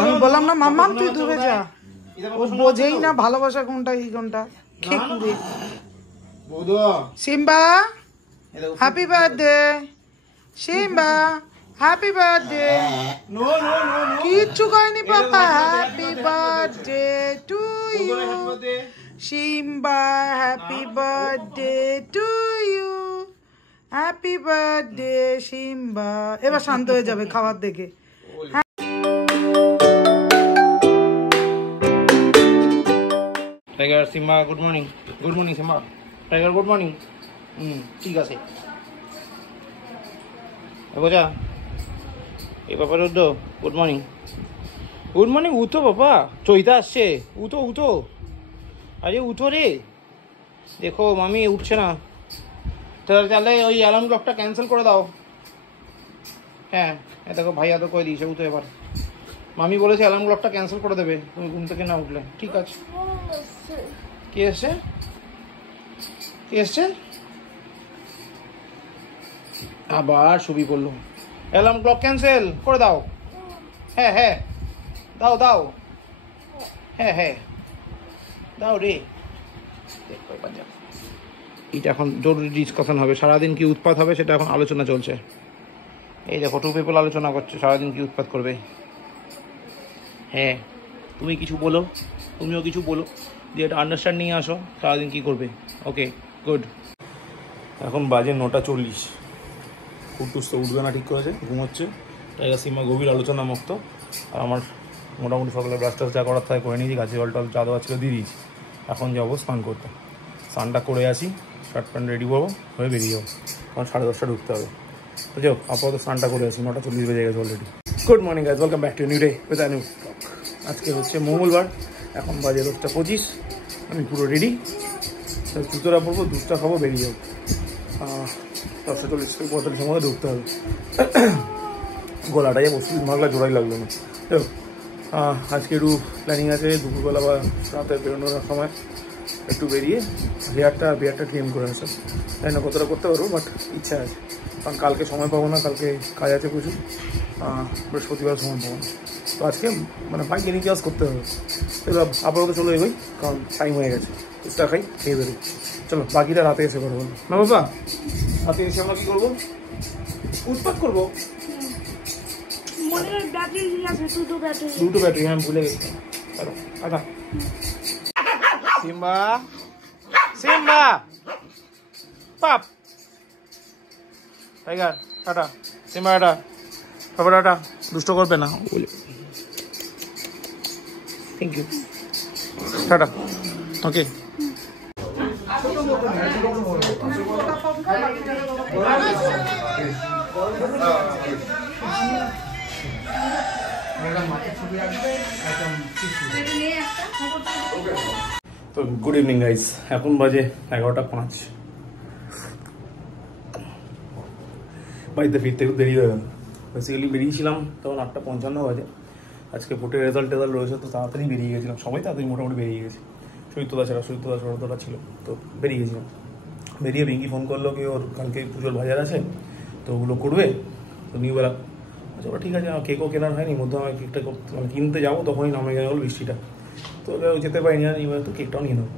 আমি বললাম না মাম্মাম তুই দূরে যা, ও বোঝেই না ভালোবাসা কোনটা এই কোনটা। Simba happy birthday, Simba happy birthday. কিচ্ছু কয়নি papa, happy birthday to you Simba, happy birthday to you, happy birthday Simba. এবার শান্ত হয়ে যাবে খাবার দেখে। Tiger Simba good morning, good morning Simba, tiger good morning. ঠিক আছে বোঝা এই বাপার উঠো, গুড মর্নিং, গুড মর্নিং। উঠো বাবা, চৈতা আসছে, উঠো উঠো, আরে উঠো রে। দেখো মামি উঠছে না, তাহলে ওই অ্যালার্ম ক্লকটা ক্যান্সেল করে দাও। হ্যাঁ দেখো ভাইয়া তো কয়ে দিয়েছে উঠো এবার। মামি বলেছে অ্যালার্ম ক্লকটা ক্যান্সেল করে দেবে তুমি ঘুম থেকে না উঠলে। ঠিক আছে, কে এসছে, কে এসছে? আবার ছবি করলো, অ্যালার্ম ক্লক ক্যান্সেল করে দাও। হ্যাঁ হ্যাঁ দাও দাও, হ্যাঁ হ্যাঁ দাও রে। এটা এখন জরুরি ডিসকাশন হবে, সারাদিন কি উৎপাত হবে সেটা এখন আলোচনা চলছে। এই দেখো টু পিপল আলোচনা করছে সারাদিন কি উৎপাত করবে। হ্যাঁ তুমি কিছু বলো, তুমিও কিছু বলো, দিয়ে একটা আন্ডারস্ট্যান্ডিং আসো সারাদিন কী করবে। Okay good. এখন বাজে 9:40, কুটুস তো উঠবে না ঠিক করেছে, ঘুমোচ্ছে। টাইগার সিম্বা গভীর আলোচনা মুক্ত। আর আমার মোটামুটি সকালে ব্রাশ টাশ যা করার থাকে করে নিয়েছি, গাছে জল টল যা দেওয়া ছিল দিয়ে দিয়েছি। এখন যাবো স্নান করতে, স্নানটা করে আসি, শার্ট প্যান্ট রেডি করবো, হয়ে বেরিয়ে যাবো, কারণ 10:30 ঢুকতে হবে। তো যাও আপাতত স্নানটা করে আসি, 9:40 বেজে গেছে already. Good morning guys, welcome back to new day with a new blog. আজকে হচ্ছে মঙ্গলবার, এখন বাজে 10:25, আমি পুরো রেডি। জুতোটা পরবো, দুধটা খাবো, বেরিয়ে যাবো। 10:40-45 মধ্যে ঢুকতে হবে। গলাটাই বসে ভাগলা জোড়াই লাগলো না। আজকে একটু প্ল্যানিং আছে দুপুরবেলা বা রাতে বেরোনোর সময় একটু বেরিয়ে বিয়ারটা ক্লিন করে আসা। তাই না কতটা করতে পারবো, বাট ইচ্ছা আছে, কারণ কালকে সময় পাবো না, কালকে কাজ আছে প্রচুর, বৃহস্পতিবার সময় পাবো না। তো আজকে মানে বাইক এনে ক্লাস করতে হবে। এবার আপাতত চলো এগোই, কারণ টাইম হয়ে গেছে, চা খাই, খেয়ে বেরোই। চলো বাকিটা রাতে এসে করবো না বাবা, রাতে এসে আমরা কী করবো, উৎপাত করবো। দুটো ব্যাটারি আমি ভুলে গেছি। চলো আচ্ছা সিম্বা, সিম্বা পাপ, টাইগার টাটা, সিম্বা টাটা, বাবা টাটা, দুষ্ট করবে না, থ্যাংক ইউ, টাটা, ওকে। তো গুড ইভিনিং গাইজ, এখন বাজে 11:05। বাড়িতে ফিরতে একটু দেরি হয়ে গেল। বেসিক্যালি বেরিয়েছিলাম তখন 8:55 বাজে। আজকে ভোটের রেজাল্ট রয়েছে, তো তাড়াতাড়ি বেরিয়ে গেছিলাম, সবাই তাড়াতাড়ি মোটামুটি বেরিয়ে গেছে। সৈত্যদা সরদা ছিল, তো বেরিয়ে গেছিলাম। বেরিয়ে রিঙ্কি ফোন করলো কি ওর কালকে পুজোর বাজার আছে, তো ওগুলো করবে। তো নিউবেলা আচ্ছা ওরা ঠিক আছে, কেকও কেনার হয়নি, মধ্যে আমি কেকটা মানে কিনতে যাবো, তখনই নামে গেল বৃষ্টিটা, তো যেতে পারিনি। আর নিউবেলা তো কেকটাও নিয়ে নেবো।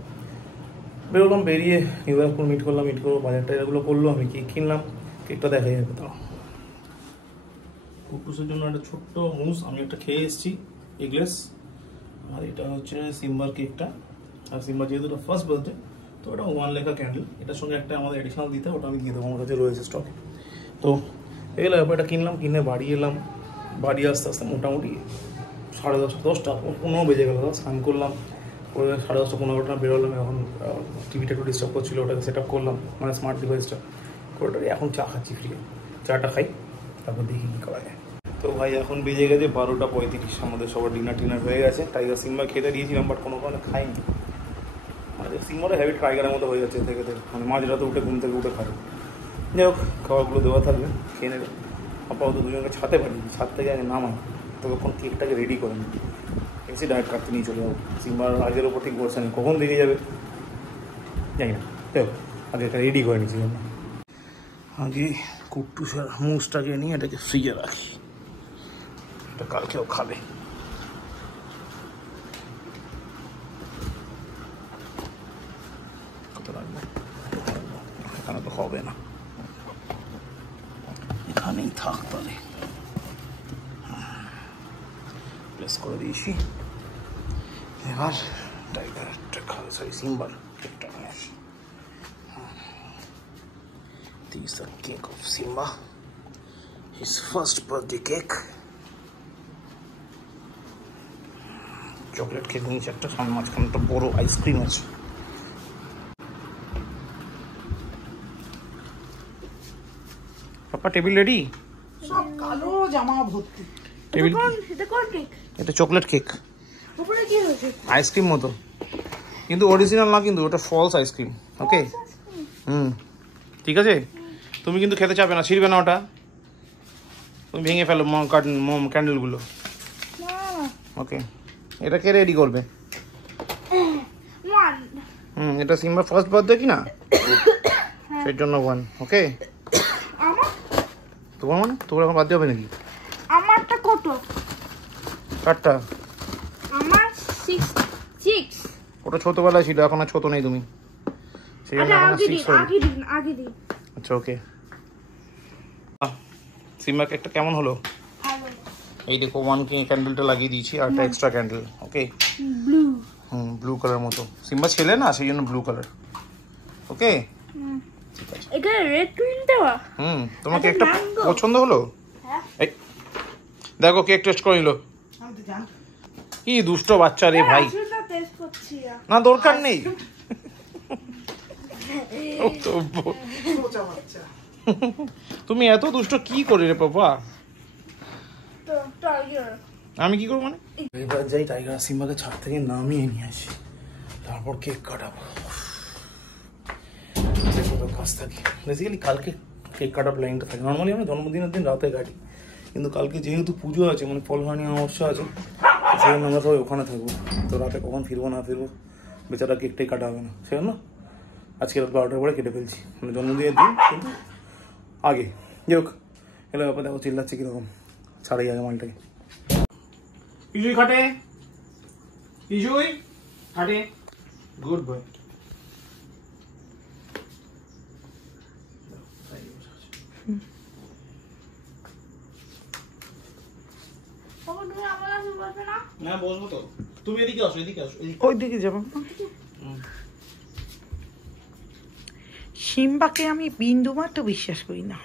বেরোলাম, বেরিয়ে নিউবেলাপুর মিট করবো, বাজার টাজারগুলো করলো, আমি কেক কিনলাম, কেকটা দেখা যাবে। তাও কুটুসের জন্য একটা ছোট্ট মুস আমি একটা খেয়ে এসেছি, এগলেস। আর এটা হচ্ছে সিম্বার কেকটা, আর সিম্বার যেহেতু এটা ফার্স্ট বার্থডে, তো ওটা 1 লেখা ক্যান্ডেল, এটার সঙ্গে একটা আমাদের এডিশনাল দিতে, ওটা আমি দিয়ে দেবো, আমার কাছে রয়েছে স্টকে। তো এগুলো ব্যাপারটা কিনলাম, কিনে বাড়ি এলাম। বাড়ি আস্তে আস্তে মোটামুটি 10:30 বেজে গেল। স্নান করলাম, করে 10:30 15 বেরোলাম। এখন টিভিটা একটু ডিস্টার্ব করছিলো, ওটাকে সেট আপ করলাম, মানে স্মার্ট ডিভাইসটা করে। এখন চা খাচ্ছি ফ্রিয়ে, চাটা খাই, তারপর দেখি কী করা যায়। তো ভাই এখন বেজে গেছে 12:35, আমাদের সবার ডিনার হয়ে গেছে। টাইগার সিম্বা খেতে দিয়েছিলাম, বাট কোনো কারণে খাইনি। মানে সিম্বারের হ্যাবিট টাইগারের মতো হয়ে যাচ্ছে থেকে, মানে মাঝরাতে উঠে ঘুম থেকে উঠে খাবে। যাই হোক, খাবারগুলো দেওয়া থাকবে, খেয়ে নেবে। আপাতত দুজনকে ছাদে পাঠিয়ে, ছাদ থেকে আগে নামাই, ততক্ষণ কেকটাকে রেডি করে নিই, এসে ডাইরেক্ট কাটতে নিয়ে চলে যাবো। সিম্বার আগের ওপর ঠিক বলছে না, কখন দেখে যাবে জানি না। যাই হোক, আগে একটা রেডি করে নিচ্ছি আগে কুট্টুসের মুসটাকে নিয়ে এটাকে ফ্রিজে রাখি। কালকেও খাবে। কত লাগবে? এখানে তো হবে না, এখানেই থাক তাহলে। প্লেস করে দিয়েছি। এবার টাইগার সরি সিম্বার কেকটা নিয়ে আসি। This is the cake of Simba, his first birthday cake. Chocolate cake নিয়েছে একটা, সামনে মাঝখানে একটা বড় আইসক্রিম আছে। পাপা টেবিল রেডি? সব কালো জামা ভর্তি। টেবিল এটা চকলেট কেক, আইসক্রিম মতো, কিন্তু অরিজিনাল না, কিন্তু ওটা ফলস আইসক্রিম। ওকে ঠিক আছে, তুমি কিন্তু খেতে চাবে না, ছিড়বে না ওটা, তুমি ভেঙে ফেলো ক্যান্ডেলগুলো। ওকে, এটা কে রেডি করবে? এটা সিম্বার ফার্স্ট বার্থডে কি না, সেই জন্য ওয়ান। ওকে, তোমার মানে তোমার এখন বার্থডে হবে নাকি? আমারটা কত? কারটা? আমার 6। ওটা ছোটবেলায় ছিল, এখন আর ছোট নেই তুমি, সেই জন্য এখন 6 হলো। আগে দিন। আচ্ছা ওকে। সিম্বার কেকটা কেমন হলো? এই দেখো 1 ক্যান্ডেলটা লাগিয়ে দিয়েছি, আর একটা এক্সট্রা ক্যান্ডেল। ওকে, ব্লু। ব্লু কালার মতো, সিম্বা ছেলে না সেই জন্য ব্লু কালার। ওকে, এখানে রেড ক্রিম দেওয়া। তোমাকে একটা পছন্দ হলো? হ্যাঁ। এই দেখো কেক টেস্ট করে নিল। আমি তো জানি কি দুষ্ট বাচ্চা রে ভাই। আসলে টেস্ট করছি না দরকার নেই। সোজা বাচ্চা। তুমি এত দুষ্ট কি করে রে বাবা? তো টাইগার। আমি কি করবো মানে? এবার যাই টাইগার সিম্বাকে ছাদ থেকে নামিয়ে নিয়ে আসি, তারপর কেক কাটাবো। কাজ থাকে বেসিক্যালি, কালকে কেক কাটা প্ল্যানটা থাকে। নর্মালি আমরা জন্মদিনের দিন রাতে কাটি, কিন্তু কালকে যেহেতু পুজো আছে, মানে ফলহানি অমাবস্যা আছে, সেই জন্য আমরা সবাই ওখানে থাকবো। তো রাতে কখন ফিরবো না ফিরবো, বেচারা কেকটাই কাটা হবে না, সেই জন্য আজকে রাত 12টার পরে কেটে ফেলছি, মানে জন্মদিনের দিন কিন্তু আগে। যাই হোক, এলো ব্যাপার, দেখো চিল্লাচ্ছে কিরকম, ছাড়াই আগে মালটাকে। পিজুই খাটে, পিজুই খাটে, গুড বয়। তুমি আমার কাছে বসবে না? না বসবো তো, তুমি এদিকে আসো, এদিকে আসো। ওই দিকে যাবো। সিম্বাকে আমি বিন্দুমাত্র বিশ্বাস করি না।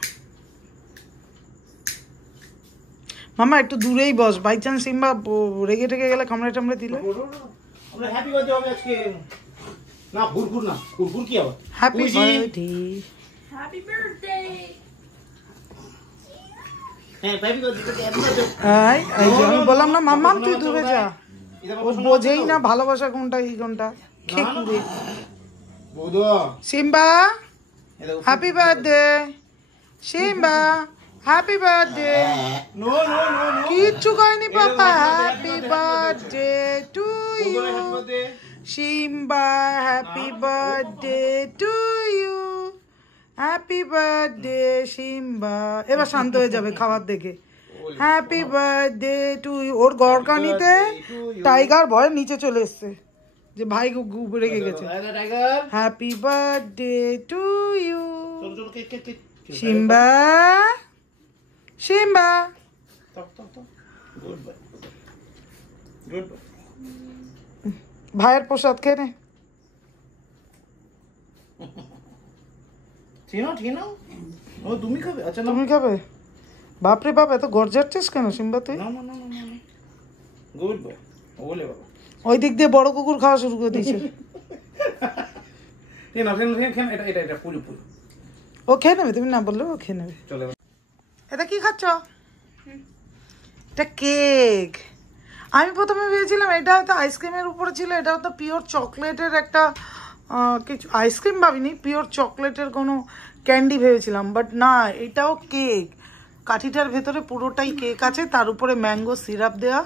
মামা একটু দূরেই বস, বাই চান্স সিম্বা রেগে টেগে গেলে কামড়ে টামড়ে দিলে। আমরা হ্যাপি বার্থডে হবে আজকে। না ঘুরঘুর না, ঘুরঘুর কি আবার? Happy birthday. Happy birthday. হ্যাঁ হ্যাপি বার্থডে, হ্যাপি বার্থডে। এই যে আমি বললাম না মাম্মাম তুই দূরে যা, ও বোঝেই না ভালোবাসা কোনটা এই কোনটা। খেকুড়ে বৌদা Simba happy birthday, Simba happy birthday. No no no no, কিচ্ছু কয়নি papa. Happy birthday to you Simba, happy birthday to you, happy birthday Simba. এবার শান্ত হয়ে যাবে খাবার দেখে। Happy birthday to you. ওর গড়কানিতে টাইগার ভয় নিচে চলে এসছে, যে ভাই রেগে গেছে। Tiger happy birthday to you চলো চলো, cake cake cake. Simba, Simba. Talk talk talk, good boy, good boy. ভাইয়ের প্রসাদ খেয়ে নে। চিনো চিনো, ও তুমি খাবে? আচ্ছা না, তুমি খাবে? বাপরে বাপ, এত গড় যাচ্ছিস কেন সিম্বা তুই? না না না না, গুড বয়। ওলে বাবা, ওই দিক দিয়ে বড় কুকুর খাওয়া শুরু করে দিয়েছে। না এটা এটা এটা পুরো পুরো ও খেয়ে নেবে, তুমি না বললে ও খেয়ে নেবে। চলে। এটা কি খাচ্ছ? এটা কেক। আমি প্রথমে ভেবেছিলাম এটা হয়তো আইসক্রিমের উপরে ছিল, এটা হয়তো পিওর চকলেটের একটা কিছু, আইসক্রিম ভাবিনি, পিওর চকলেটের কোনো ক্যান্ডি ভেবেছিলাম, বাট না, এটাও কেক। কাঠিটার ভেতরে পুরোটাই কেক আছে, তার উপরে ম্যাঙ্গো সিরাপ দেওয়া।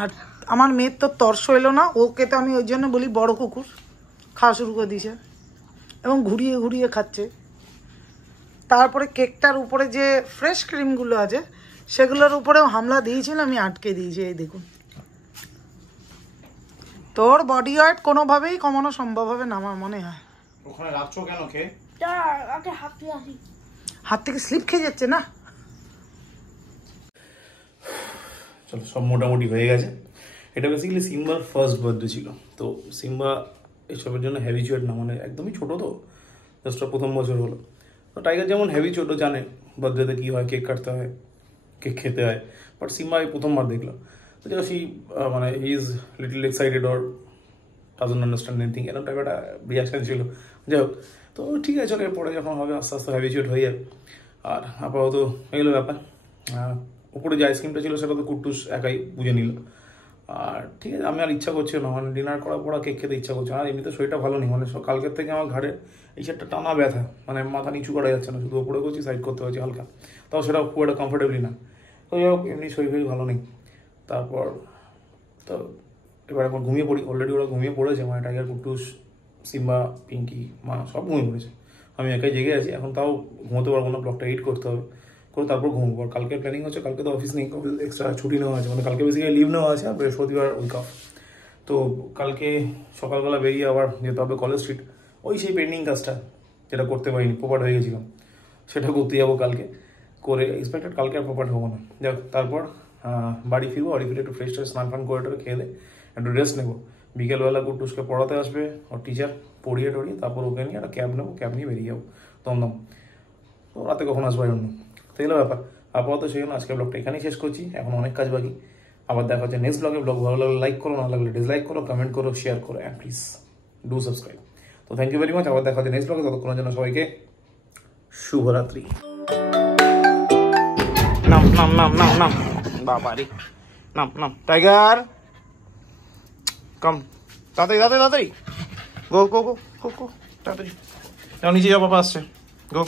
আর আমার মেয়ের তো তর্স এলো না, ওকে তো আমি ওই জন্য বলি বড় কুকুর, খাওয়া শুরু করে দিয়েছে এবং ঘুরিয়ে ঘুরিয়ে খাচ্ছে। তারপরে কেকটার উপরে যে ফ্রেশ ক্রিমগুলো আছে সেগুলোর উপরেও হামলা দিয়েছিল, আমি আটকে দিয়েছি। এই দেখুন, তোর বডি ওয়েট কোনোভাবেই কমানো সম্ভব হবে না আমার মনে হয়। ওখানে রাখছো কেন? কে আগে হাত দিয়ে আসি। হাত থেকে স্লিপ খেয়ে যাচ্ছে না? চলো, সব মোটামুটি হয়ে গেছে। এটা বেসিক্যালি সিম্বার ফার্স্ট বার্থডে ছিল। তো সিম্বা এসবের জন্য হ্যাবিচুয়েট না, মানে একদমই ছোটো, তো জাস্ট প্রথম বছর হলো। তো টাইগার যেমন হ্যাবিচুয়েটও জানে বার্থডেতে কী হয়, কেক কাটতে হয়, কেক খেতে হয়। বাট সিম্বা এই প্রথমবার দেখলাম। তো যেটা সেই মানে he is little excited or doesn't understand anything, এরকম টাইপের একটা রিয়াকশান ছিল। যাই হোক, তো ঠিক আছে, চলো এরপরে যখন হবে আস্তে আস্তে হ্যাবিচুয়েট হয়ে যাবে। আর আপাতত এগুলো ব্যাপার। উপরে যে আইসক্রিমটা ছিল সেটা তো কুট্টুস একাই বুঝে নিল। আর ঠিক আছে, আমি আর ইচ্ছা করছে না, মানে ডিনার করার পর কেক খেতে ইচ্ছা করছে। আর এমনিতে শরীরটা ভালো নেই, মানে কালকের থেকে আমার ঘাড়ে এই সাইডটা টানা ব্যথা, মানে মাথা নিচু করা যাচ্ছে না, শুধু উপরে করছি, সাইড করতে হচ্ছে হালকা, তাও সেটা খুব একটা কমফোর্টেবলি না। তো যাই হোক, এমনি শরীর ভালো নেই। তারপর তো এবার এখন ঘুমিয়ে পড়ি। অলরেডি ওরা ঘুমিয়ে পড়েছে, মানে টাইগার, কুট্টুস, সিম্বা, পিঙ্কি, মা সব ঘুমিয়ে পড়েছে। আমি একাই জেগে আছি। এখন তাও ঘুমোতে পারবো না, ব্লগটা এডিট করতে হবে, করে তারপর ঘুমবো। আর কালকে প্ল্যানিং হচ্ছে, কালকে তো অফিস নেই, অফিস এক্সট্রা ছুটি নেওয়া আছে, মানে কালকে বেসিক্যালি লিভ নেওয়া আছে, আর বৃহস্পতিবার উইক অফ। তো কালকে সকালবেলা বেরিয়ে আবার যেতে হবে কলেজ স্ট্রিট, ওই সেই পেন্ডিং কাজটা যেটা করতে পারিনি, প্রপার্ট হয়ে গেছিলাম, সেটা করতে যাবো কালকে, করে এক্সপেক্টেড কালকে আর প্রপার্ট হবো না। যাক, তারপর বাড়ি ফিরবো, বাড়ি ফিরে একটু ফ্রেশ ট্রেশ স্নান ফান করে খেয়ে দে, একটু রেস্ট নেবো। বিকেলবেলা কুট্টুসকে পড়াতে আসবে ওর টিচার, পড়িয়ে টড়িয়ে তারপর ওকে নিয়ে একটা ক্যাব নেবো, ক্যাব নিয়ে বেরিয়ে যাবো দমদম। তো রাতে কখন আসবো অন্য, তো এগুলো ব্যাপার। আপাতত সেই জন্য আজকে ব্লগটা এখানেই শেষ করছি, এখন অনেক কাজ বাকি। আবার দেখা হচ্ছে নেক্সট ব্লগে। ব্লগ ভালো লাগলে লাইক করো, না লাগলে ডিসলাইক করো, কমেন্ট করো, শেয়ার করো, অ্যান্ড প্লিজ ডু সাবস্ক্রাইব। তো থ্যাংক ইউ ভেরি মাচ। আবার দেখা হচ্ছে নেক্সট ব্লগে, ততক্ষণের জন্য সবাইকে শুভরাত্রি। নাম নাম নাম নাম নাম বাবারি, নাম নাম টাইগার, কাম, তাড়াতাড়ি তাড়াতাড়ি তাড়াতাড়ি, গো গো গো গো গো, তাড়াতাড়ি। নিচে যাও, বাবা আসছে, গো।